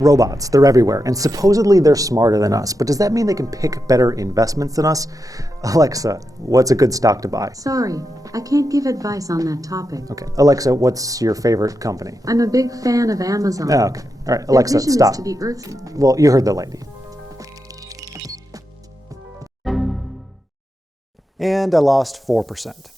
Robots, they're everywhere, and supposedly they're smarter than us, but does that mean they can pick better investments than us? Alexa, what's a good stock to buy? Sorry, I can't give advice on that topic. Okay, Alexa, what's your favorite company? I'm a big fan of Amazon. Oh, okay, all right, Alexa, Their vision stop. is to be earthly. Well, you heard the lady. And I lost 4%.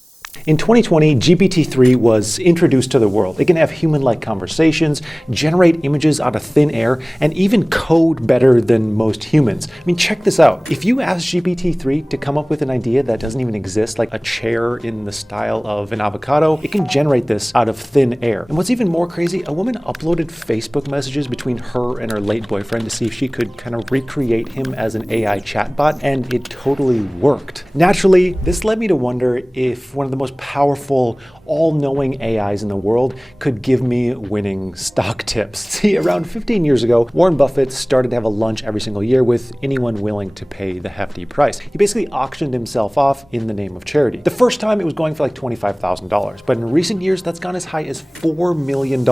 In 2020, GPT-3 was introduced to the world. It can have human-like conversations, generate images out of thin air, and even code better than most humans. I mean, check this out. If you ask GPT-3 to come up with an idea that doesn't even exist, like a chair in the style of an avocado, it can generate this out of thin air. And what's even more crazy, a woman uploaded Facebook messages between her and her late boyfriend to see if she could kind of recreate him as an AI chatbot, and it totally worked. Naturally, this led me to wonder if one of the most powerful, all-knowing AIs in the world could give me winning stock tips. See, around 15 years ago, Warren Buffett started to have a lunch every single year with anyone willing to pay the hefty price. He basically auctioned himself off in the name of charity. The first time it was going for like $25,000, but in recent years, that's gone as high as $4 million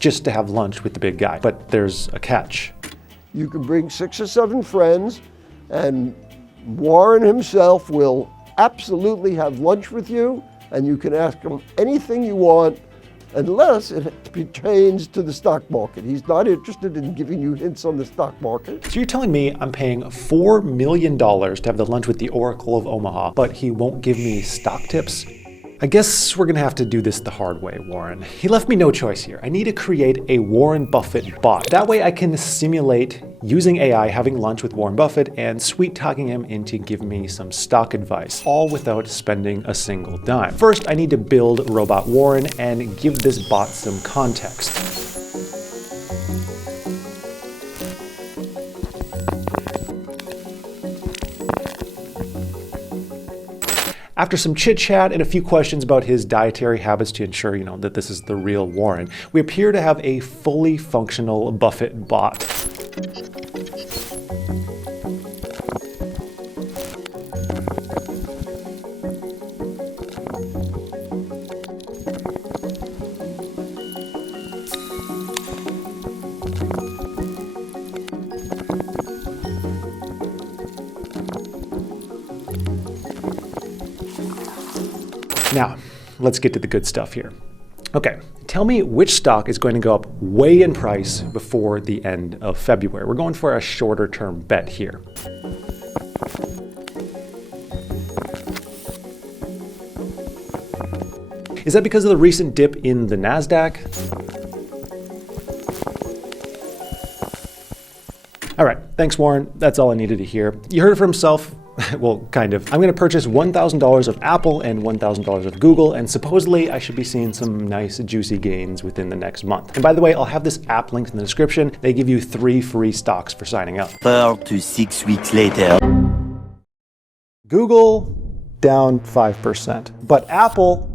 just to have lunch with the big guy. But there's a catch. You can bring 6 or 7 friends, and Warren himself will absolutely have lunch with you, and you can ask him anything you want, unless it pertains to the stock market. He's not interested in giving you hints on the stock market. So you're telling me I'm paying $4 million to have the lunch with the Oracle of Omaha, but he won't give me stock tips? I guess we're gonna have to do this the hard way, Warren. He left me no choice here. I need to create a Warren Buffett bot. That way I can simulate using AI having lunch with Warren Buffett and sweet-talking him into giving me some stock advice, all without spending a single dime. First, I need to build Robot Warren and give this bot some context. After some chit-chat and a few questions about his dietary habits to ensure, that this is the real Warren, we appear to have a fully functional Buffett bot. Now, let's get to the good stuff here. Okay, tell me which stock is going to go up way in price before the end of February. We're going for a shorter term bet here. Is that because of the recent dip in the NASDAQ? All right, thanks, Warren. That's all I needed to hear. You heard it for himself. Well, kind of. I'm going to purchase $1,000 of Apple and $1,000 of Google, and supposedly I should be seeing some nice juicy gains within the next month. And by the way, I'll have this app linked in the description. They give you 3 free stocks for signing up. 4 to 6 weeks later. Google down 5%, but Apple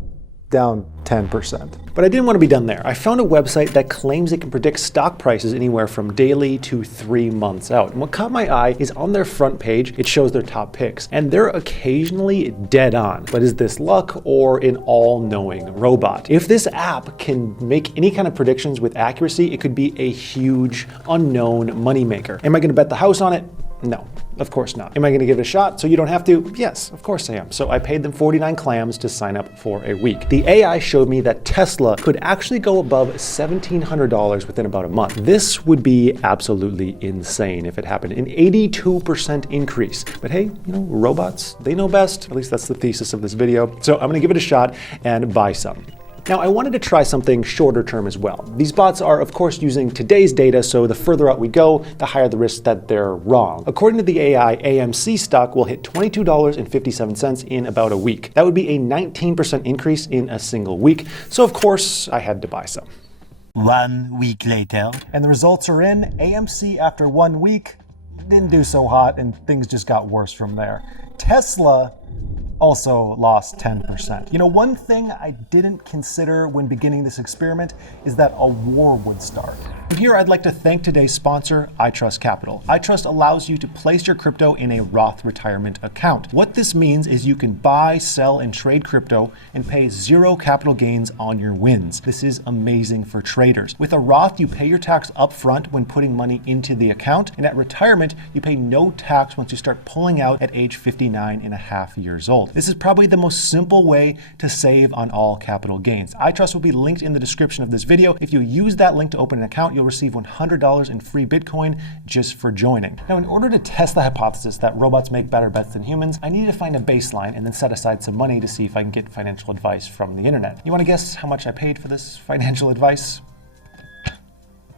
down 10%. But I didn't want to be done there. I found a website that claims it can predict stock prices anywhere from daily to 3 months out. And what caught my eye is on their front page, it shows their top picks. And they're occasionally dead on. But is this luck or an all-knowing robot? If this app can make any kind of predictions with accuracy, it could be a huge unknown moneymaker. Am I going to bet the house on it? No, of course not. Am I going to give it a shot so you don't have to? Yes, of course I am. So I paid them 49 clams to sign up for a week. The AI showed me that Tesla could actually go above $1,700 within about a month. This would be absolutely insane if it happened. An 82% increase. But hey, robots, they know best. At least that's the thesis of this video. So I'm going to give it a shot and buy some. Now, I wanted to try something shorter term as well. These bots are, of course, using today's data, so the further out we go, the higher the risk that they're wrong. According to the AI, AMC stock will hit $22.57 in about a week. That would be a 19% increase in a single week, so of course, I had to buy some. 1 week later. And the results are in. AMC, after 1 week, didn't do so hot, and things just got worse from there. Tesla also lost 10%. One thing I didn't consider when beginning this experiment is that a war would start. And here I'd like to thank today's sponsor, iTrust Capital. iTrust allows you to place your crypto in a Roth retirement account. What this means is you can buy, sell, and trade crypto and pay zero capital gains on your wins. This is amazing for traders. With a Roth, you pay your tax upfront when putting money into the account, and at retirement, you pay no tax once you start pulling out at age 59 and a half years old. This is probably the most simple way to save on all capital gains. iTrust will be linked in the description of this video. If you use that link to open an account, you'll receive $100 in free Bitcoin just for joining. Now, in order to test the hypothesis that robots make better bets than humans, I needed to find a baseline and then set aside some money to see if I can get financial advice from the internet. You want to guess how much I paid for this financial advice?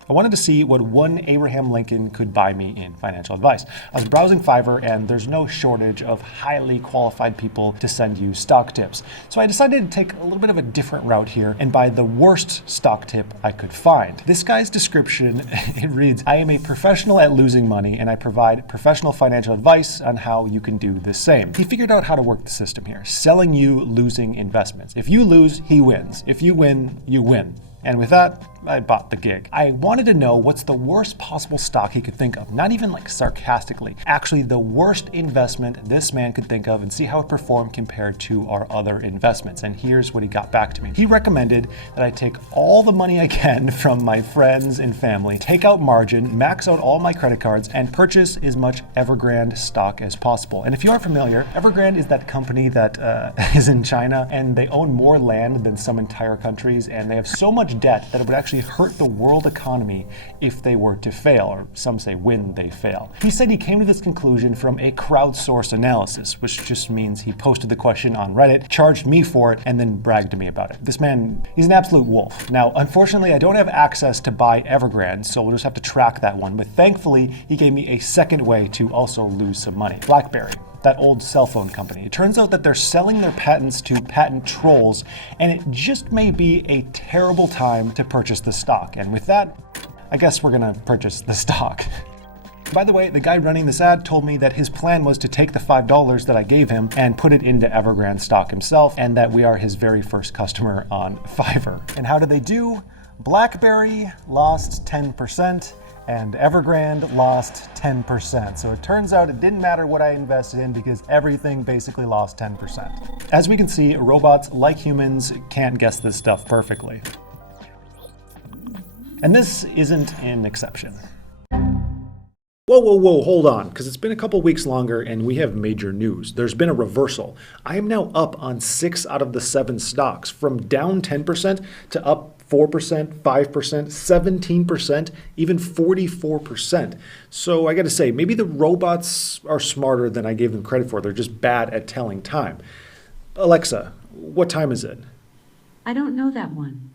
I wanted to see what one Abraham Lincoln could buy me in financial advice. I was browsing Fiverr, and there's no shortage of highly qualified people to send you stock tips. So I decided to take a little bit of a different route here and buy the worst stock tip I could find. This guy's description, it reads, "I am a professional at losing money, and I provide professional financial advice on how you can do the same." He figured out how to work the system here, selling you losing investments. If you lose, he wins. If you win, you win. And with that, I bought the gig. I wanted to know what's the worst possible stock he could think of, not even like sarcastically, actually the worst investment this man could think of, and see how it performed compared to our other investments. And here's what he got back to me. He recommended that I take all the money I can from my friends and family, take out margin, max out all my credit cards, and purchase as much Evergrande stock as possible. And if you aren't familiar, Evergrande is that company that is in China, and they own more land than some entire countries, and they have so much debt that it would actually hurt the world economy if they were to fail, or some say when they fail. He said he came to this conclusion from a crowdsourced analysis, which just means he posted the question on Reddit, charged me for it, and then bragged to me about it. This man, he's an absolute wolf. Now, unfortunately, I don't have access to buy Evergrande, so we'll just have to track that one, but thankfully, he gave me a second way to also lose some money. BlackBerry, that old cell phone company. It turns out that they're selling their patents to patent trolls, and it just may be a terrible time to purchase the stock. And with that, I guess we're gonna purchase the stock. By the way, the guy running this ad told me that his plan was to take the $5 that I gave him and put it into Evergrande stock himself, and that we are his very first customer on Fiverr. And how did they do? BlackBerry lost 10%. And Evergrande lost 10%. So it turns out it didn't matter what I invested in because everything basically lost 10%. As we can see, robots, like humans, can't guess this stuff perfectly. And this isn't an exception. Whoa, hold on, because it's been a couple weeks longer and we have major news. There's been a reversal. I am now up on 6 out of the 7 stocks, from down 10% to up 4%, 5%, 17%, even 44%. So I gotta say, maybe the robots are smarter than I gave them credit for. They're just bad at telling time. Alexa, what time is it? I don't know that one.